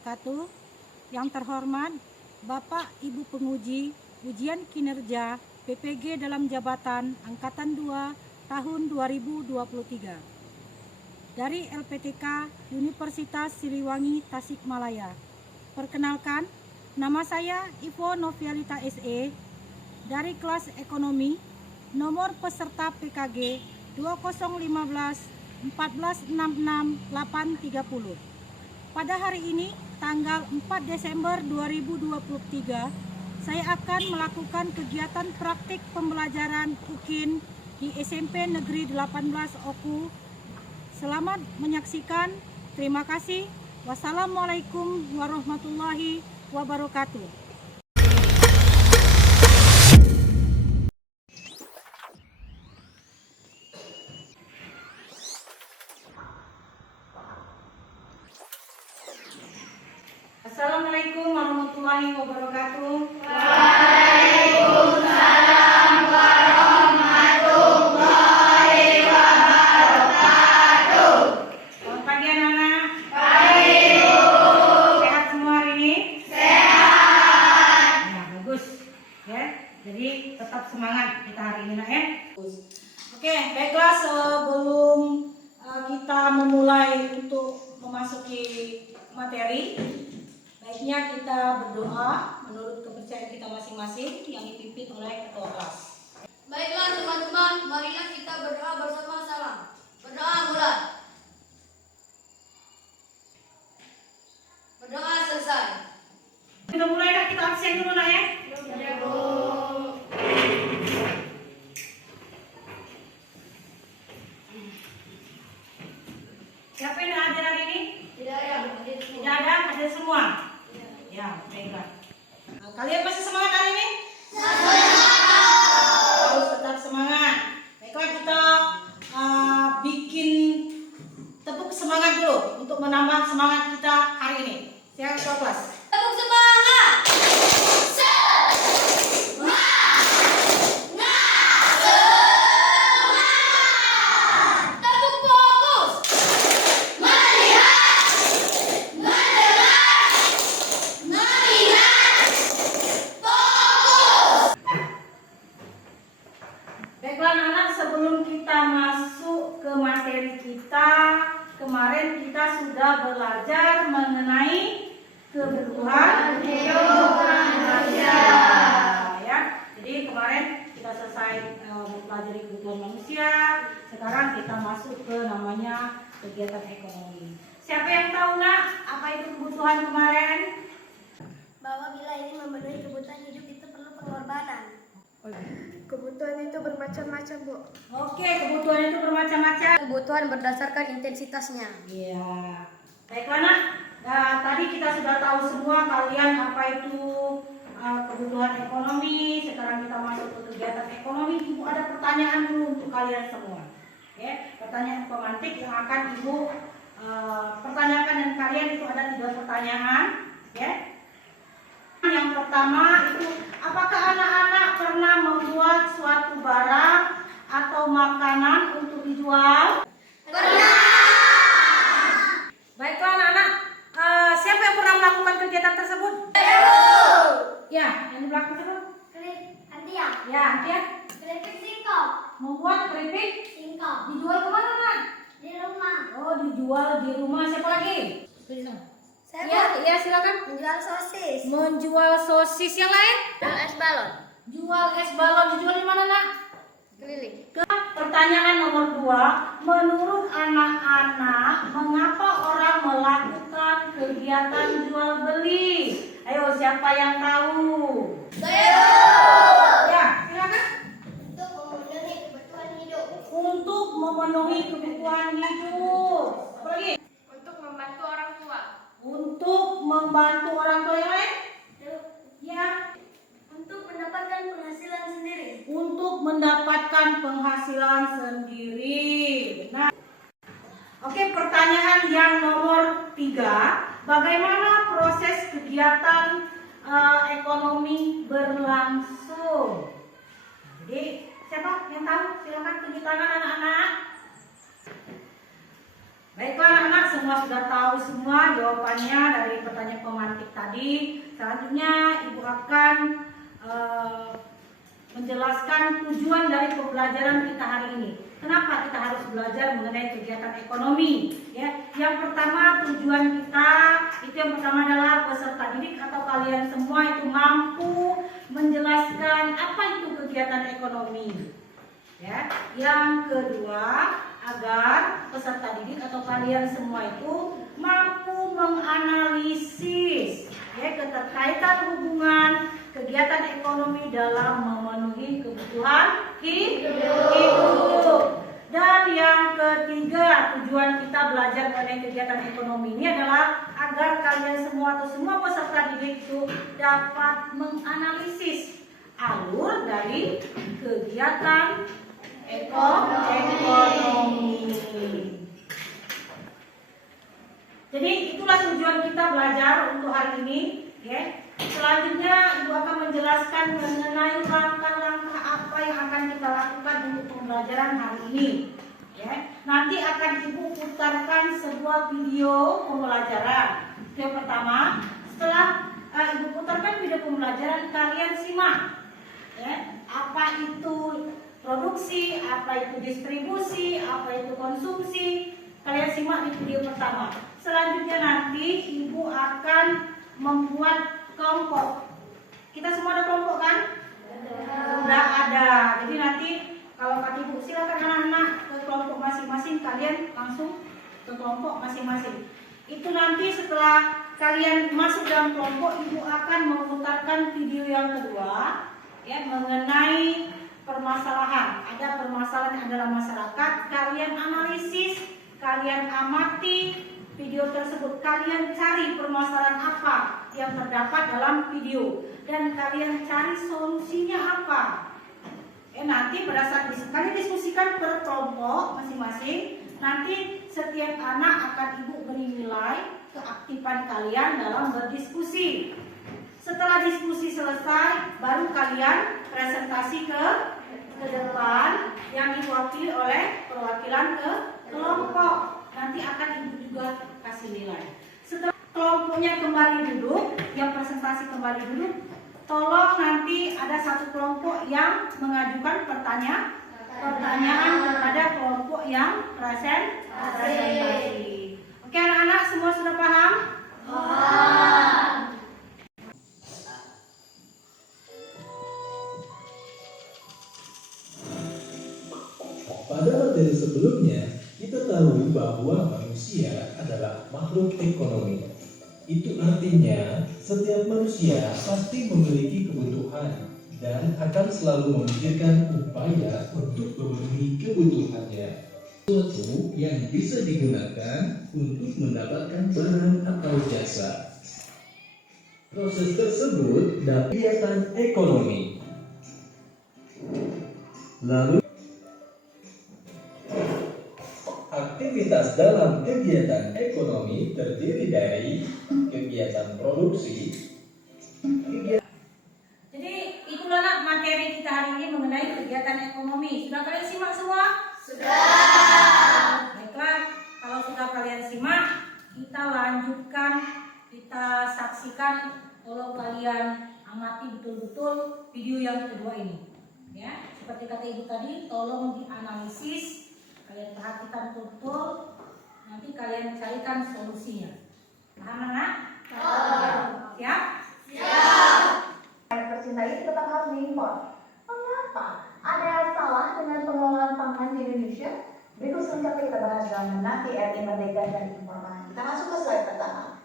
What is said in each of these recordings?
wabarakatuh. Yang terhormat Bapak Ibu Penguji Ujian Kinerja PPG dalam Jabatan Angkatan 2 tahun 2023 dari LPTK Universitas Siliwangi Tasikmalaya. Perkenalkan, nama saya Ivo Novialita SE dari kelas ekonomi, nomor peserta PKG 2015 1466 830. Pada hari ini, tanggal 4 Desember 2023, saya akan melakukan kegiatan praktik pembelajaran UKIN di SMP Negeri 18 Oku. Selamat menyaksikan. Terima kasih. Wassalamualaikum warahmatullahi wabarakatuh. Assalamualaikum warahmatullahi wabarakatuh. Waalaikumsalam warahmatullahi wabarakatuh. Selamat pagi anak-anak. Pagi Bu. Sehat semua hari ini? Sehat. Ya, bagus. Ya, jadi tetap semangat kita hari ini, nak ya. Oke, baiklah, sebelum kita memulai untuk memasuki materi, baiknya kita berdoa menurut kepercayaan kita masing-masing yang dipimpin oleh ketua kelas. Baiklah teman-teman, marilah kita berdoa bersama-sama. Berdoa mulai. Berdoa selesai. Kita mulai, nak, kita absen dulu, nak ya. Ya Bu. Siapa yang hadir hari ini? Tidak ada. Tidak ada, hadir semua. Ya, baiklah. Kalian masih semangat hari ini? Harus tetap semangat. Baiklah, kita bikin tepuk semangat dulu untuk menambah semangat kita hari ini. Siap, ketua kelas? Tepuk semangat. Tepuk fokus. Melihat. Fokus. Baiklah anak-anak, sebelum kita masuk ke materi kita, kemarin kita sudah belajar mengenai kebutuhan hidup manusia. Ya, jadi kemarin kita selesai mempelajari kebutuhan manusia. Sekarang kita masuk ke namanya kegiatan ekonomi. Siapa yang tahu, nak, apa itu kebutuhan kemarin? Bahwa bila ini memenuhi kebutuhan hidup itu perlu pengorbanan. Kebutuhan itu bermacam-macam, Bu. Oke, kebutuhan itu bermacam-macam. Kebutuhan berdasarkan intensitasnya. Iya. Baiklah, nak. Nah, tadi kita sudah tahu semua kalian apa itu kebutuhan ekonomi. Sekarang kita masuk ke kegiatan ekonomi. Ibu ada pertanyaan dulu untuk kalian semua. Oke, pertanyaan pemantik yang akan Ibu pertanyakan, dan kalian itu ada 3 pertanyaan. Ya. Yang pertama itu, apakah anak-anak pernah membuat suatu barang atau makanan untuk dijual? Baiklah anak-anak, siapa yang pernah melakukan kegiatan tersebut? Ya, yang di belakang tersebut? Ya, Antia. Keripik singkong. Membuat keripik Singkong. dijual kemana, nak? Di rumah. Oh, dijual di rumah. Siapa lagi? Saya Ya, silakan. menjual sosis. Menjual sosis. Yang lain? Jual es balon. Jual es balon. Dijual di mana, nak? Keliling. Pertanyaan nomor 2, menurut anak-anak, mengapa orang melakukan kegiatan jual beli? Ayo, siapa yang tahu? Ya, silakan. Untuk memenuhi kebutuhan hidup. Untuk memenuhi kebutuhan hidup. Apa lagi? Untuk membantu orang tua. Untuk membantu orang tua. Yang lain? Ya. Untuk mendapatkan penghasilan sendiri. Untuk mendapatkan penghasilan sendiri. Benar. Oke, pertanyaan yang nomor 3, bagaimana proses kegiatan ekonomi berlangsung? Jadi, siapa yang tahu? Silakan tunjuk tangan anak-anak. Baiklah anak-anak, semua sudah tahu semua jawabannya dari pertanyaan pemantik tadi, selanjutnya Ibu akan menjelaskan tujuan dari pembelajaran kita hari ini. Kenapa kita harus belajar mengenai kegiatan ekonomi? Ya, yang pertama tujuan kita itu yang pertama adalah peserta didik atau kalian semua itu mampu menjelaskan apa itu kegiatan ekonomi. Ya, yang kedua agar peserta didik atau kalian semua itu mampu menganalisis ya keterkaitan hubungan kegiatan ekonomi dalam memenuhi kebutuhan hidup. Dan yang ketiga, tujuan kita belajar mengenai kegiatan ekonomi ini adalah agar kalian semua atau semua peserta didik itu dapat menganalisis alur dari kegiatan ekonomi. Jadi itulah tujuan kita belajar untuk hari ini, ya. Selanjutnya Ibu akan menjelaskan mengenai langkah-langkah apa yang akan kita lakukan untuk pembelajaran hari ini. Ya, nanti akan Ibu putarkan sebuah video pembelajaran. Yang pertama, setelah Ibu putarkan video pembelajaran, kalian simak. Ya, apa itu produksi, apa itu distribusi, apa itu konsumsi. Kalian simak di video pertama. Selanjutnya nanti Ibu akan membuat kelompok. Kita semua ada kelompok kan? Sudah ada. Jadi nanti kalau kata Ibu silakan anak-anak ke kelompok masing-masing, kalian langsung ke kelompok masing-masing. Itu nanti setelah kalian masuk dalam kelompok, Ibu akan memutarkan video yang kedua ya mengenai permasalahan. Ada permasalahan adalah masyarakat, kalian analisis, kalian amati video tersebut, kalian cari permasalahan apa yang terdapat dalam video dan kalian cari solusinya apa. Nanti pada saat kalian diskusikan per kelompok masing-masing, nanti setiap anak akan Ibu beri nilai keaktifan kalian dalam berdiskusi. Setelah diskusi selesai, baru kalian presentasi ke depan yang diwakili oleh perwakilan ke kelompok. Nanti akan Ibu juga kasih nilai. Setelah kelompoknya kembali duduk, yang presentasi kembali duduk, tolong nanti ada satu kelompok yang mengajukan pertanyaan kepada kelompok yang presentasi. Oke anak-anak, semua sudah paham? Pada materi sebelumnya, kita tahu bahwa manusia adalah makhluk ekonomi. Itu artinya setiap manusia pasti memiliki kebutuhan dan akan selalu memikirkan upaya untuk memenuhi kebutuhannya. Sesuatu yang bisa digunakan untuk mendapatkan barang atau jasa. Proses tersebut dapat kegiatan ekonomi. Lalu aktivitas dalam kegiatan ekonomi terdiri dari kegiatan produksi. Jadi itulah nak materi kita hari ini mengenai kegiatan ekonomi. Sudah kalian simak semua? Sudah. Baiklah, kalau sudah kalian simak, kita lanjutkan, kita saksikan. Tolong kalian amati betul-betul video yang kedua ini. Ya, seperti kata Ibu tadi, tolong dianalisis. Kalian perhatikan betul, nanti kalian carikan solusinya. Paham anak? Siap? Siap. Tercinta ini tetap harus diimpor. Mengapa? Ada yang salah dengan pengelolaan pangan di Indonesia? Berikut selengkapnya kita bahas dalam Menanti RI Merdeka dan Impor Pangan. Kita masuk ke slide pertama.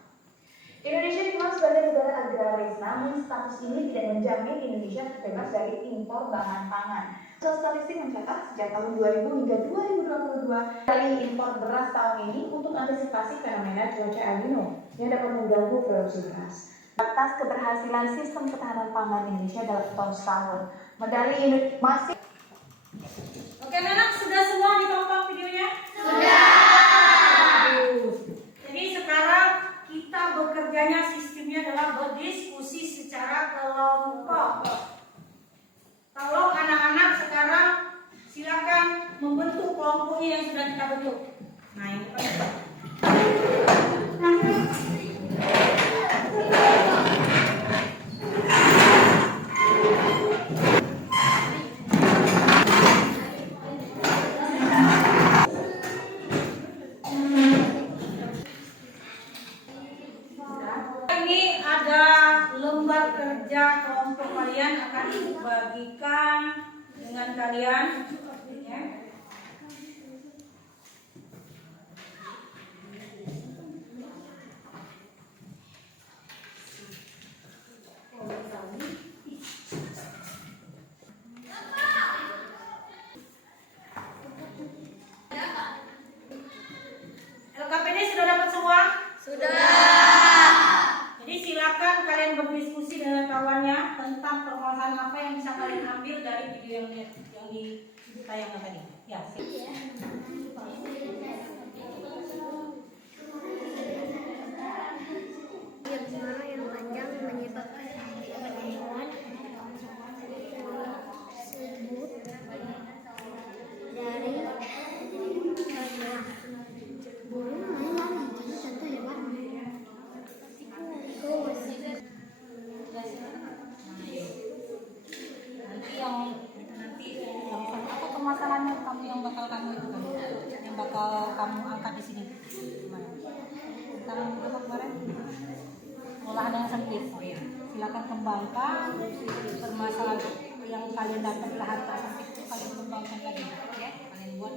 Indonesia dikenal sebagai negara agraris, namun status ini tidak menjamin Indonesia bebas dari impor bahan pangan. Statistik mencatat sejak tahun 2000 hingga 2022 dari impor beras tahun ini untuk antisipasi fenomena cuaca El Nino yang dapat mengganggu produksi beras. Atas keberhasilan sistem ketahanan pangan Indonesia dalam tahun medali masih. Oke anak, sudah semua ditonton videonya? Sudah. Bagus. Jadi sekarang kita bekerjanya sistemnya adalah berdiskusi secara kelompok. Kalau anak-anak sekarang silakan membentuk kelompoknya yang sudah kita bentuk. Nah ini diskusikan dengan kalian, ya. LKPD sudah dapat semua? Jadi silakan kalian berdiskusi dengan kawannya tentang permasalahan apa yang bisa kalian ambil dari video yang ditayangkan tadi. Ya, Yang mana yang panjang menyebabkan hewan sebut dari burung mana jadi contoh hewan tikus. nanti apa permasalahan kamu yang bakal kamu itu kan? Yang bakal kamu angkat di sini. Gimana? Tentang apa kemarin? Olahan yang sempit. Oh iya. Silakan kembangkan permasalahan yang kalian dapat lahan tak sempit itu kalian kembangkan lagi, ya. Kalian buat.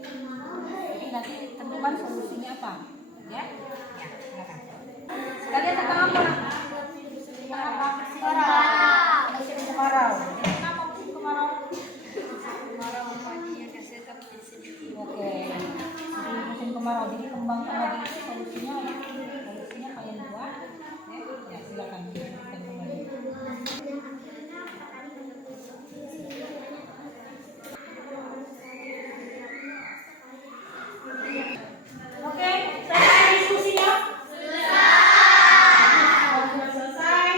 Jadi nanti tentukan solusinya apa, ya? Ya, silakan. Sekalian tentang apa? Tentang apa? Musim kemarau. Jadi kenapa musim kemarau? Oke. Di musim kemarau. Jadi kembangkan lagi solusinya. Solusinya kalian buat. Ya, silakan. Oke, selesai diskusinya? Kalau sudah selesai,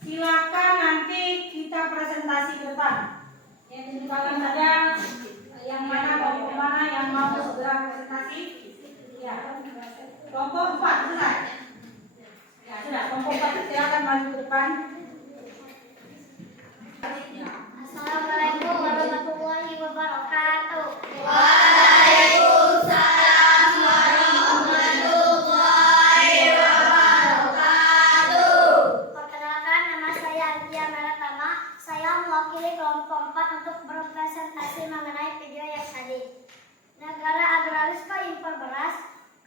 silakan nanti kita presentasi ke depan. Ya, tunjukkan saja yang mana kelompok mana yang mau segera presentasi. Ya, kelompok 4 selesai. Ya, sudah, kelompok 4 silakan maju ke depan. Assalamualaikum warahmatullahi wabarakatuh. Perkenalkan, nama saya Antia Meratama. Saya mewakili kelompok 4 untuk berpresentasi mengenai video yang tadi. Negara agraris impor beras.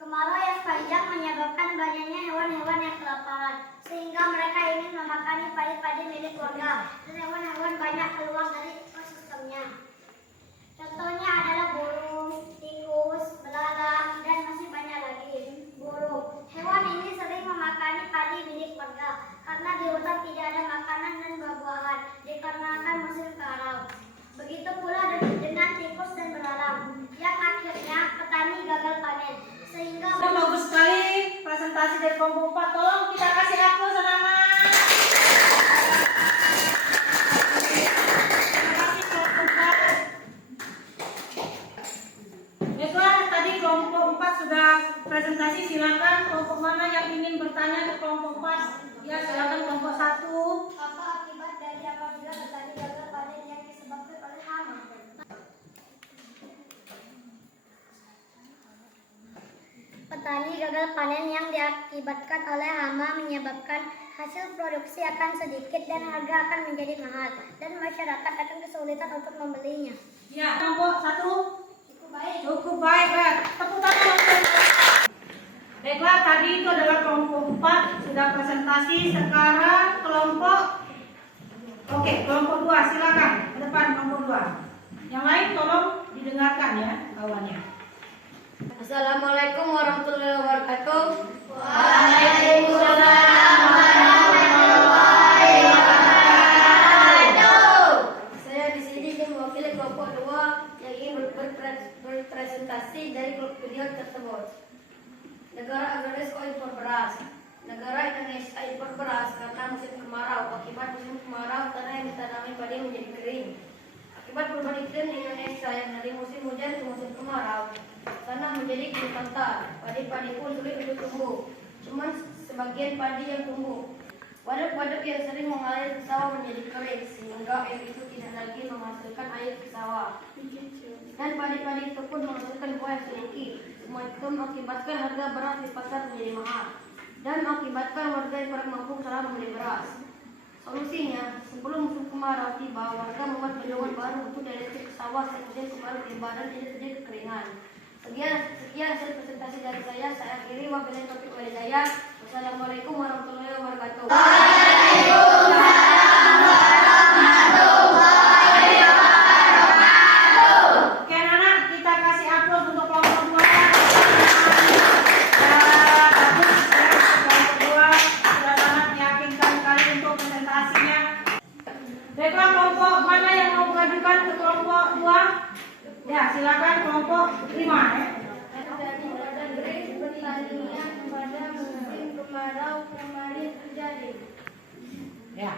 Kemarau yang panjang menyebabkan banyaknya hewan-hewan yang kelaparan, sehingga mereka ingin memakani padi-padi milik warga, dan hewan-hewan banyak keluar dari ekosistemnya. Contohnya adalah burung, tikus, belalang, dan masih banyak lagi. Burung, hewan ini sering memakani padi milik warga, karena di hutan tidak ada makanan dan buah-buahan, dikarenakan musim kemarau. Begitu pula dengan tikus dan belalang, yang akhirnya petani gagal panen. Sehingga Bagus sekali presentasi dari kelompok 4. Tolong kita kasih aplaus anak-anak. Terima kasih kelompok 4. Baiklah, tadi kelompok 4 sudah presentasi. Silakan kelompok mana yang ingin bertanya ke kelompok 4? Ya, silakan kelompok 1. apa akibat dari apabila petani gagal panen yang disebabkan oleh hama? Petani gagal panen yang diakibatkan oleh hama menyebabkan hasil produksi akan sedikit dan harga akan menjadi mahal, dan masyarakat akan kesulitan untuk membelinya. Ya, kelompok 1. Cukup baik. Cukup baik, baik. Tepuk tangan. Baiklah, tadi itu adalah kelompok 4 sudah presentasi. Sekarang kelompok kelompok 2 silakan ke depan kelompok 2. Yang lain tolong didengarkan ya kawannya. Assalamualaikum warahmatullahi wabarakatuh. Saya di sini mewakili kelompok 2 yang ingin berpresentasi dari video tersebut. Negara agraris impor beras. Negara Indonesia impor beras karena musim kemarau. Akibat musim kemarau, tanah yang ditanami padi menjadi kering. Akibat perubahan iklim di Indonesia yang dari musim hujan ke musim kemarau, tanah menjadi kering kental. Padi-padi pun sulit untuk tumbuh. Cuma sebagian padi yang tumbuh. Waduk-waduk yang sering mengalir ke sawah menjadi kering, sehingga air itu tidak lagi menghasilkan air ke sawah. Dan padi-padi itu pun menghasilkan buah yang sedikit. Semua itu mengakibatkan harga beras di pasar menjadi mahal, dan mengakibatkan warga yang kurang mampu salah membeli beras. Solusinya, sebelum musim kemarau tiba, warga membuat bendungan baru untuk dielectric ke sawah sehingga kemarau tiba dan tidak terjadi kekeringan. Sekian hasil presentasi dari saya akhiri. Wabillahi taufiq wal hidayah. Wassalamualaikum warahmatullahi wabarakatuh. Oke anak-anak, kita kasih upload untuk kelompok 2. Bagus, kelompok 2 sudah sangat meyakinkan sekali untuk presentasinya. Baiklah, kelompok mana yang mau mengajukan ke kelompok 2? Ya, silakan kelompok 5 ya. Pertanian pada musim kemarau kemarin terjadi. Ya.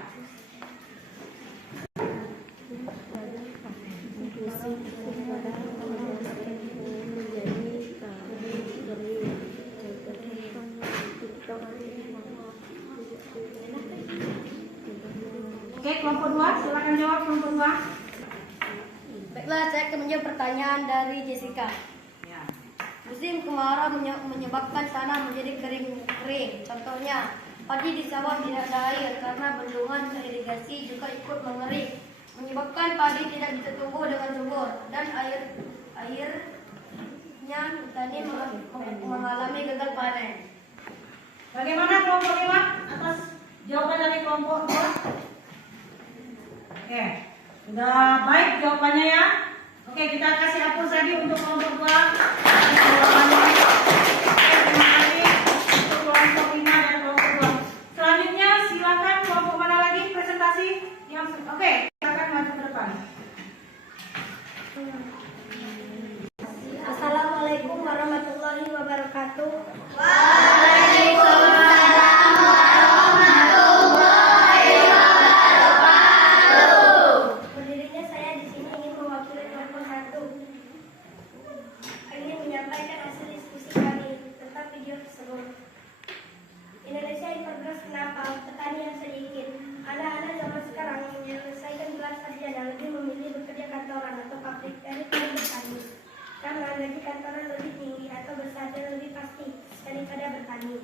Oke, kelompok 2, silakan jawab kelompok 2. Baiklah, saya akan menjawab pertanyaan dari Jessica. Ya. Musim kemarau menyebabkan tanah menjadi kering. Contohnya, padi di sawah tidak ada air karena bendungan irigasi juga ikut mengering, menyebabkan padi tidak bisa tumbuh dengan subur dan airnya petani mengalami gagal panen. Bagaimana kelompok 5 atas jawaban dari kelompok 2? Oke, sudah baik jawabannya ya. Oke, kita kasih hapus lagi untuk kelompok 2. Jawabannya. Oke, terima kasih untuk kelompok 5 dan kelompok 2. Selanjutnya silakan kelompok mana lagi presentasi yang oke, silakan maju ke depan. Assalamualaikum warahmatullahi wabarakatuh. Berdirinya saya di sini ingin mewakili kelompok 1. Ingin menyampaikan hasil diskusi kami tentang video tersebut. Indonesia impor beras kenapa? Petani yang sedikit. Anak-anak zaman sekarang menyelesaikan gelar sarjana lebih memilih bekerja kantoran atau pabrik daripada bertani. Karena gaji kantoran lebih tinggi atau bersarjana lebih pasti daripada bertani.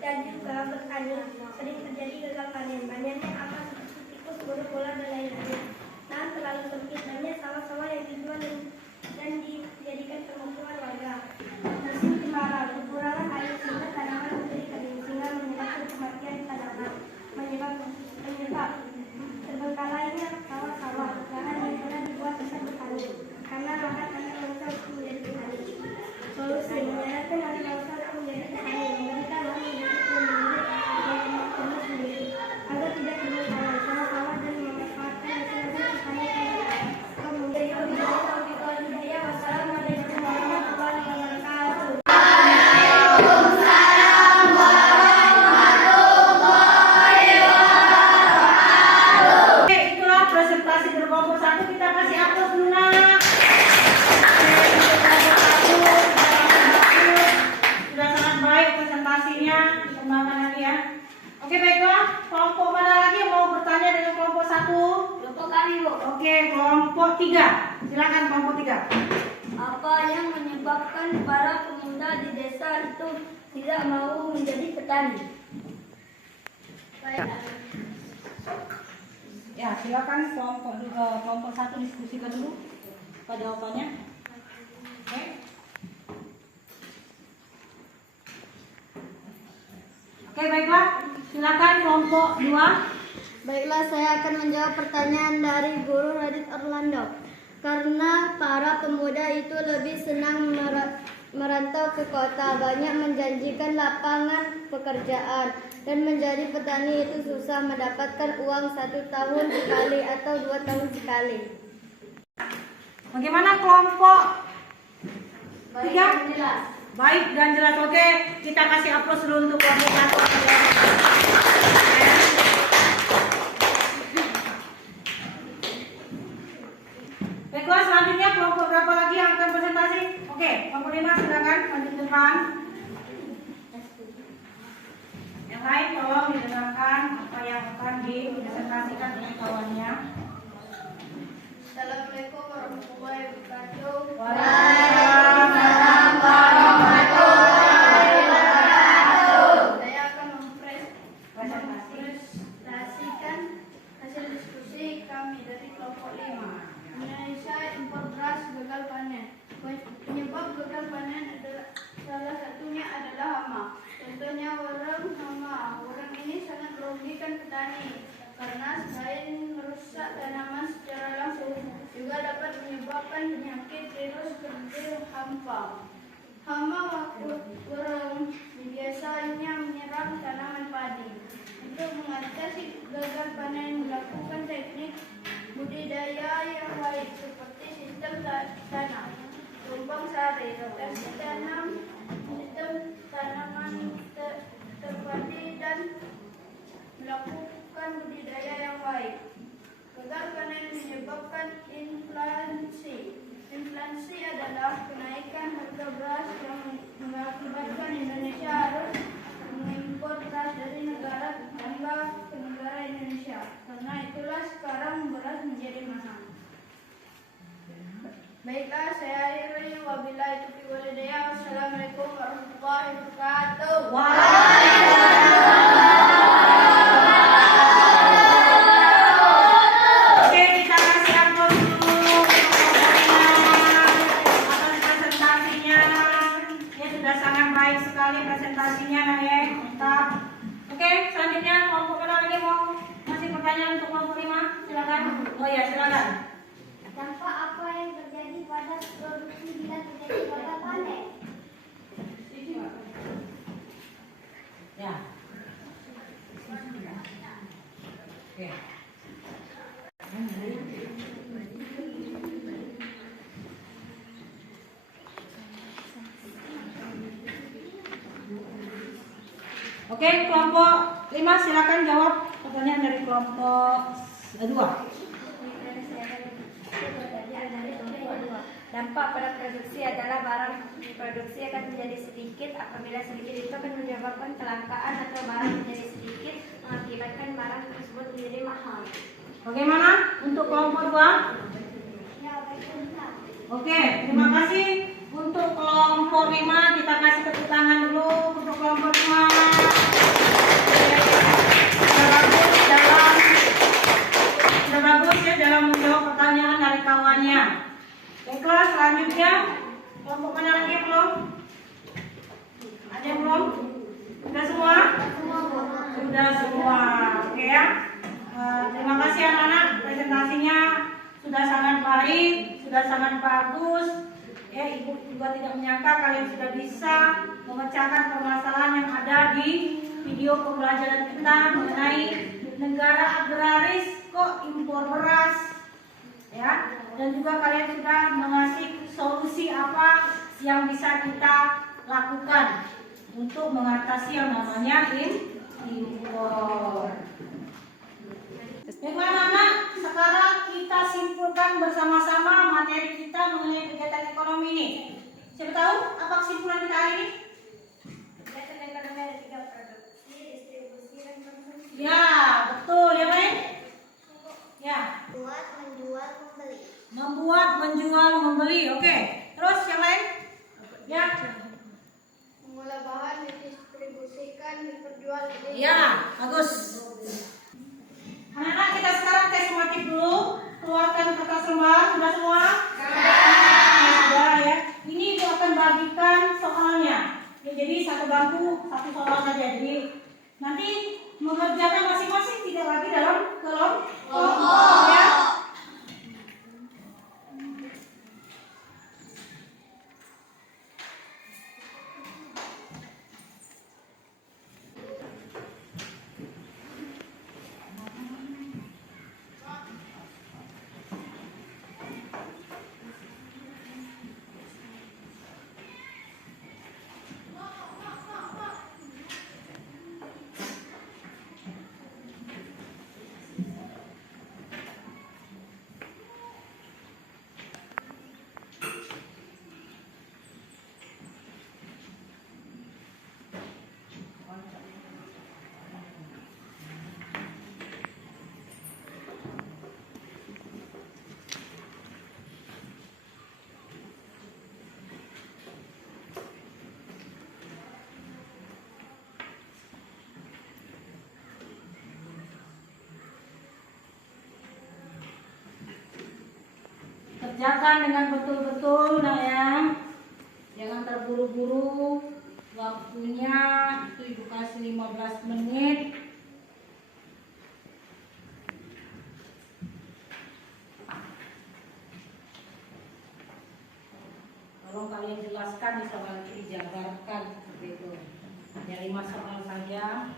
Dan juga bertani sering terjadi gagal panen. Banyaknya aman seperti tikus, burung, ular, dan lain-lain. Nah, terlalu sempit banyak sawah-sawah yang dijual dan dijadikan permukiman warga. Musim kemarau, kekurangan air sehingga tanaman menjadi kering sehingga menyebabkan kematian tanaman. Menyebab terbengkalainya sawah-sawah, lahan yang telah dibuat untuk bertani. Karena maka tanah longsor menjadi petani. Solusi menyarankan hari longsor menjadi petani, memberikan lahan menjadi pemilik yang memperluas sendiri agar tidak terbengkalai sawah-sawah dan memanfaatkan hasil-hasil petani yang menjadi hidayah. Wassalamualaikum warahmatullahi wabarakatuh. Oke, itulah presentasi berkelompok 1. Kita kasih aplaus dulu nak. Sudah sangat baik presentasinya, dikembangkan lagi ya. Oke, baiklah, kelompok mana lagi yang mau bertanya dengan kelompok 1? Kelompok kami, Bu. Oke, kelompok 3. Silakan kelompok 3. Apa yang menyebabkan para pemuda di desa itu tidak mau menjadi petani? Ya, silakan kelompok 1 diskusikan dulu apa jawabannya. Oke. Oke, baiklah. Silakan kelompok 2. Baiklah, saya akan menjawab pertanyaan dari Guru Radit Orlando. Karena para pemuda itu lebih senang merantau ke kota, banyak menjanjikan lapangan pekerjaan, dan menjadi petani itu susah, mendapatkan uang 1 tahun sekali atau 2 tahun sekali. Bagaimana kelompok Baik, 3? jelas. Baik dan jelas. Oke, kita kasih aplaus dulu untuk kelompok 1. Baiklah, selanjutnya kelompok berapa lagi yang akan presentasi? Oke, kelompok 5 silakan maju ke depan. Yang lain tolong didengarkan apa yang akan dipresentasikan oleh kawannya. Assalamualaikum warahmatullahi wabarakatuh. Waalaikumsalam warahmatullahi wabarakatuh. Saya akan mempresentasikan Indonesia impor beras gagal panen. Penyebab gagal panen adalah salah satunya adalah hama. Contohnya warang hama. Warang ini sangat merugikan petani karena selain merusak tanaman secara langsung, juga dapat menyebabkan penyakit virus seperti hampa. Hama warang biasanya menyerang tanaman padi. Untuk mengatasi gagal panen, melakukan teknik budidaya yang baik seperti sistem tanam, tumpang sari, rotasi tanam, sistem tanaman terpadi dan melakukan budidaya yang baik. Gagal panen menyebabkan inflasi. Inflasi adalah kenaikan harga beras yang mengakibatkan Indonesia harus mengimpor beras dari negara tetangga ke negara Indonesia. Karena itulah sekarang beras menjadi mahal. Baiklah, saya akhiri. Wabillahi taufiq wal hidayah. Wassalamualaikum warahmatullahi wabarakatuh. Oke, kita kasih aplaus dulu atas presentasinya. Ya, sudah sangat baik sekali presentasinya, ya. Mantap. Oke, selanjutnya kelompok mana lagi mau masih pertanyaan untuk kelompok 5? Silakan. Oh ya, silakan. Dampak apa yang terjadi pada produksi bila terjadi gagal panen? Ya. Oke. Oke, kelompok 5 silakan jawab pertanyaan dari kelompok 2. Dampak pada produksi adalah barang produksi akan menjadi sedikit. Apabila sedikit itu akan menyebabkan kelangkaan atau barang menjadi sedikit, mengakibatkan barang tersebut menjadi mahal. Bagaimana untuk kelompok 2? Oke, terima kasih. Untuk kelompok 5 kita kasih tepuk tangan dulu untuk kelompok 5. Sudah bagus ya dalam menjawab pertanyaan dari kawannya. Baiklah, selanjutnya kelompok mana lagi yang belum? Ada yang belum? Sudah semua? Sudah semua. Oke ya. Terima kasih anak-anak, presentasinya sudah sangat baik, sudah sangat bagus. Ya, Ibu juga tidak menyangka kalian sudah bisa memecahkan permasalahan yang ada di video pembelajaran kita mengenai negara agraris kok impor beras. Ya, dan juga kalian sudah mengasih solusi apa yang bisa kita lakukan untuk mengatasi yang namanya impor. Bagaimana anak? Sekarang kita simpulkan bersama-sama materi kita mengenai kegiatan ekonomi ini. Siapa tahu apa kesimpulan kita hari ini? Kegiatan ekonomi ada 3: produksi, distribusi, dan konsumsi. Ya, betul ya, Pak? Ya. Buat, menjual, membeli. Membuat, menjual, membeli. Oke. Terus yang lain? Ya. Mengolah bahan, didistribusikan, diperjualbelikan. Ya, bagus. Anak-anak, kita sekarang tes sumatif dulu. Keluarkan kertas lembar. Sudah semua? Sudah ya. Ini Ibu akan bagikan soalnya. Ya, jadi satu bangku, satu soal saja. Jadi nanti mengerjakan masing-masing, tidak lagi dalam kelompok. Ya. Kerjakan dengan betul-betul nah ya. Jangan terburu-buru. Waktunya itu Ibu kasih 15 menit. Tolong kalian jelaskan, bisa bantu dijabarkan seperti itu. Ya 5 soal saja.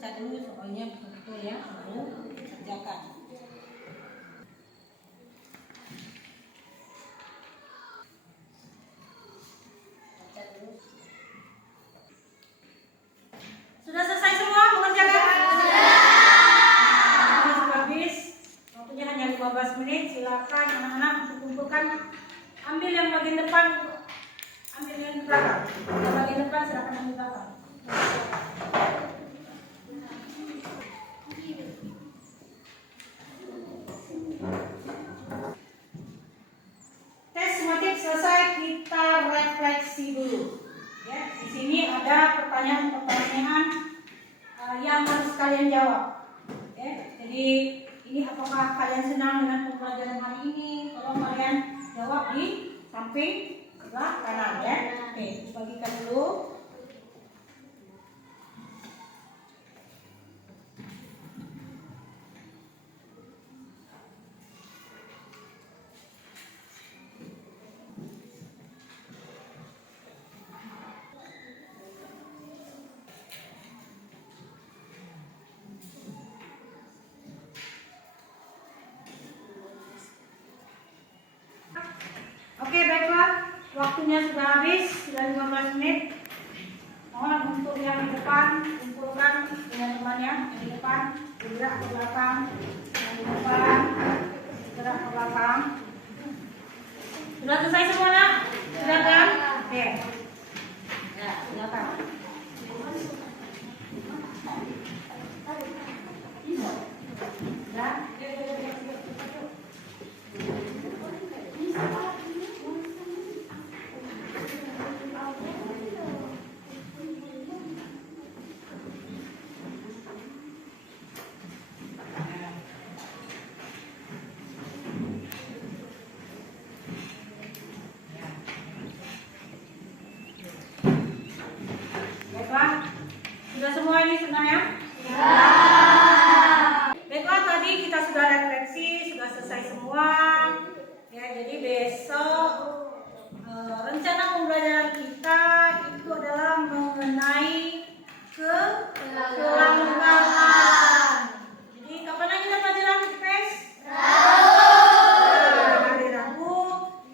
Baca dulu soalnya betul ya, baru kerjakan. Baca dulu. Sudah selesai semua mengerjakan? Sudah. Habis. Waktunya hanya 15 menit. Silakan anak-anak kumpulkan. Ambil yang bagian depan, ambil yang belakang. Yang bagian depan silakan ambil belakang. Tes matematik selesai, kita refleksi dulu. Ya, di sini ada pertanyaan-pertanyaan yang harus kalian jawab. Ya, jadi ini apakah kalian senang dengan pembelajaran hari ini? Kalau kalian jawab di samping sebelah kanan ya. Oke, bagikan dulu. Oke, baiklah. Waktunya sudah habis, sudah 15 menit. Mohon untuk yang di depan, kumpulkan dengan temannya yang di depan, bergerak ke belakang, yang di depan, bergerak ke belakang. Sudah selesai semua, nak? Sudah kan? Oke. Ya, silakan. Sudah? Baiklah, sudah semua ini sebenarnya? Ya. Baiklah, tadi kita sudah refleksi, sudah selesai semua. Ya, jadi besok rencana pembelajaran kita itu adalah mengenai kelangkaan. Jadi kapan lagi kita pelajaran IPS? Hari Rabu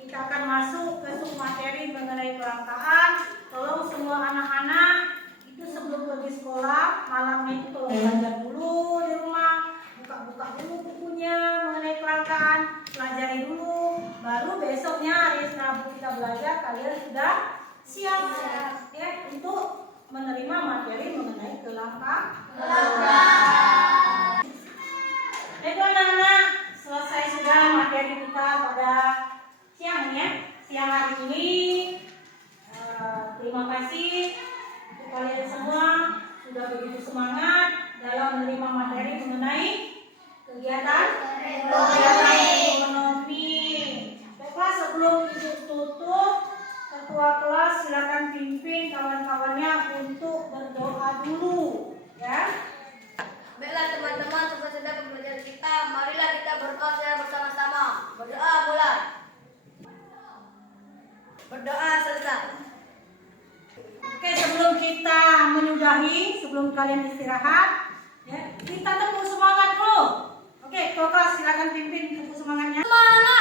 kita akan masuk kelangkaan. Tolong semua anak-anak itu sebelum pergi sekolah malamnya itu tolong belajar dulu di rumah, buka-buka dulu bukunya mengenai kelangkaan, pelajari dulu, baru besoknya hari Rabu kita belajar kalian sudah siap ya untuk menerima materi mengenai kelangkaan. Itu anak-anak, selesai sudah materi kita pada siang ya, siang hari ini. Terima kasih untuk kalian semua sudah begitu semangat dalam menerima materi mengenai kegiatan ekonomi. Baiklah, sebelum ibu tutup, ketua kelas silakan pimpin kawan-kawannya untuk berdoa dulu ya. Baiklah teman-teman, sudah pembelajaran kita. Marilah kita berdoa secara bersama-sama. Berdoa mulai. Berdoa selesai. Oke, sebelum kita menyudahi, sebelum kalian istirahat, ya, kita tepuk semangat dulu. Oke, ketua kelas silakan pimpin tepuk semangatnya. Semangat!